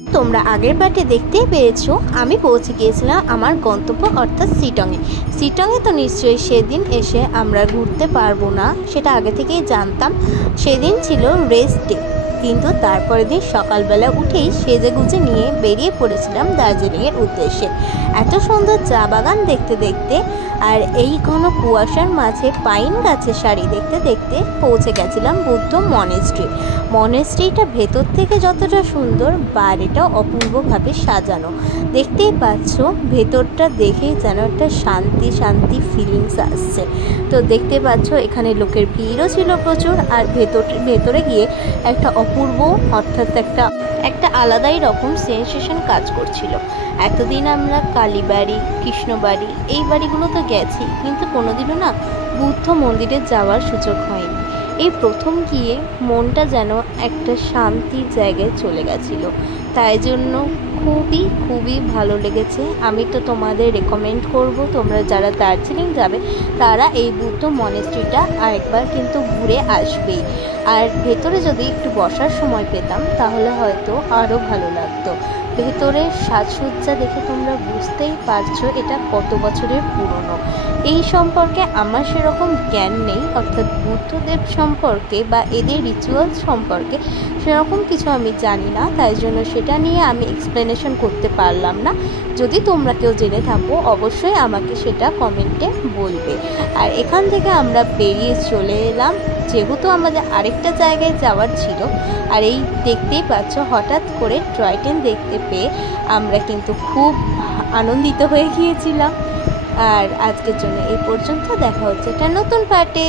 তোমরা আগের পার্টে দেখতেই পেয়েছো আমি পৌঁছে গিয়েছিলাম আমার গন্তব্য অর্থাৎ শিটংয়ে। শিটংয়ে তো নিশ্চয়ই সেদিন এসে আমরা ঘুরতে পারবো না, সেটা আগে থেকেই জানতাম। সেদিন ছিল রেস্ট ডে, কিন্তু তারপরের দিন সকালবেলা উঠেই সেজেগুজে নিয়ে বেরিয়ে পড়েছিলাম দার্জিলিংয়ের উদ্দেশ্যে। এত সুন্দর চা বাগান দেখতে দেখতে আর এই ঘন কুয়াশার মাঝে পাইন গাছের সারি দেখতে দেখতে পৌঁছে গেছিলাম বুদ্ধ মনেস্ট্রি। মনেস্ট্রিটা ভেতর থেকে যতটা সুন্দর, বাইরেটাও অপূর্বভাবে সাজানো। দেখতেই পাচ্ছ, ভেতরটা দেখেই যেন একটা শান্তি শান্তি ফিলিংস আসছে। তো দেখতে পাচ্ছ এখানে লোকের ভিড়ও ছিল প্রচুর, আর ভেতরে গিয়ে একটা অপূর্ব অর্থাৎ একটা আলাদাই রকম সেন্সেশন কাজ করছিল। এতদিন আমরা কালীবাড়ি, কৃষ্ণবাড়ি এই বাড়িগুলো তো গেছি, কিন্তু কোনোদিনও না বুদ্ধ মন্দিরে যাওয়ার সুযোগ হয়নি। এই প্রথম গিয়ে মনটা যেন একটা শান্তির জায়গায় চলে গেছিলো, তাই জন্য খুবই খুবই ভালো লেগেছে। আমি তো তোমাদের রেকমেন্ড করব, তোমরা যারা দার্জিলিং যাবে তারা এই বুদ্ধ মনেস্ট্রিটা আরেকবার কিন্তু ঘুরে আসবেই। আর ভেতরে যদি একটু বসার সময় পেতাম তাহলে হয়তো আরও ভালো লাগতো। ভেতরের সাজসজ্জা দেখে তোমরা বুঝতেই পারছো এটা কত বছরের পুরনো। এই সম্পর্কে আমার সেরকম জ্ঞান নেই, অর্থাৎ বুদ্ধদেব সম্পর্কে বা এদের রিচুয়াল সম্পর্কে সেরকম কিছু আমি জানি না, তাই জন্য সেটা নিয়ে আমি এক্সপ্লেনেশন করতে পারলাম না। যদি তোমরা কেউ জেনে থাকো অবশ্যই আমাকে সেটা কমেন্টে বলবে। আর এখান থেকে আমরা বেরিয়ে চলে এলাম, যেহেতু আমাদের আরেকটা জায়গায় যাওয়ার ছিল। আর এই দেখতেই পাচ্ছ, হঠাৎ করে টয় ট্রেন দেখতে পেয়ে আমরা কিন্তু খুব আনন্দিত হয়ে গিয়েছিলাম। আর আজকের জন্য এই পর্যন্ত, দেখা হচ্ছে একটা নতুন পার্টে।